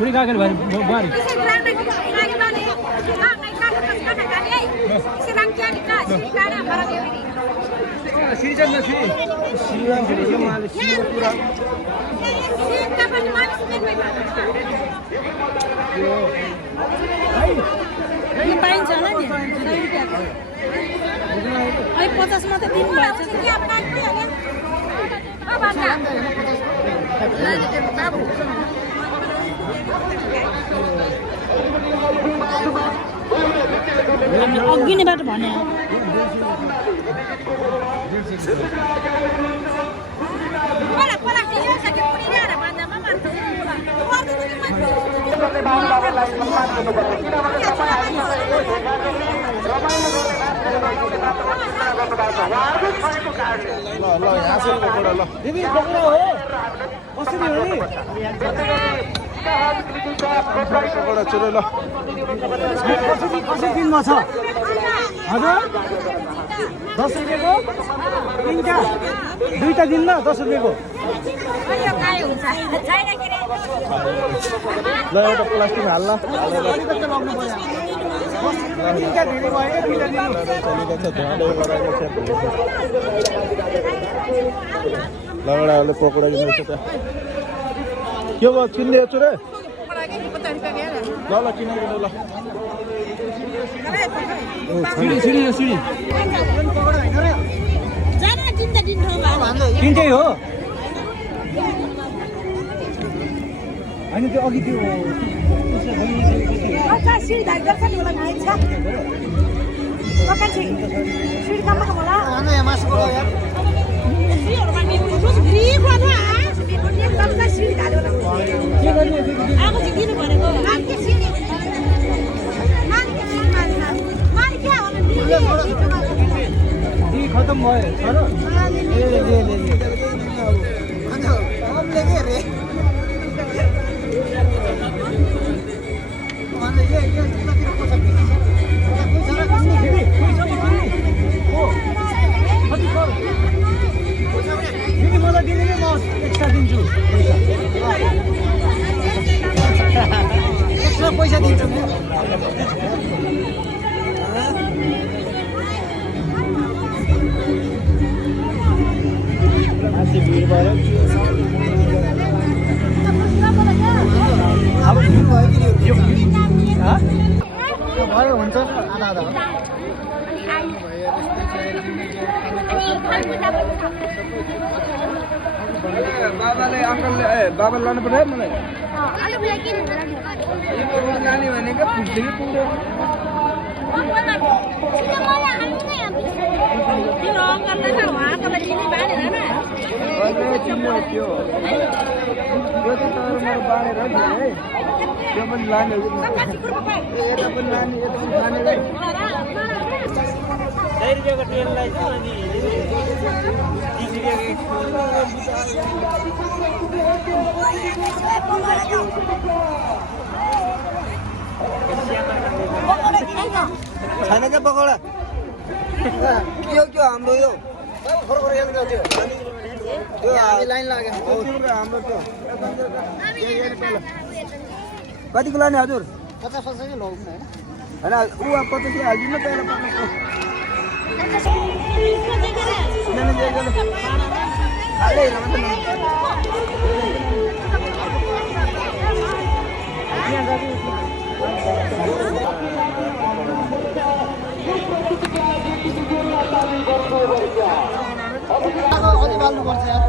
पुरी कागल भाइ बारी पाइन्छ होला नि 50 मा त दिनु भएछ अघि नै बाटो भने कसरी दिनमा छ हजुर 10 रुपैयाँको तीनटा दुईटा दिन न 10 रुपैयाँको ल एउटा प्लास्टिक हाल्ला लगडाले पकोडा दिँदैछ त के भयो किन्ने छु रे ल ल किनेको ल सिडी तिनटै हो होइन त्यो अघि त्यो खत्म भयो मलाई दिने म एक्स्ट्रा दिन्छु एक्स्ट्रा पैसा दिन्छु भिड भएर अब भिड भयो भयो हुन्छ आधा आधा बाबाले अङ्कलले बाबाले लानु पर्यो मलाई नानी भनेको पुग्छ कि पुग्दैन त्यो पनि लाने यता पनि लाने यता पनि लाने रुपियाँको ट्रेनलाई चाहिँ अनि 30 रुपियाँको छैन क्या पकौडा यो के हाम्रो यो लाइन लाग्यो हाम्रो त्यो कतिको लाने हजुर 50 नै लौ होइन उ 50 हालिदिनु पहिला 50 अलि बाल्नुपर्छ यार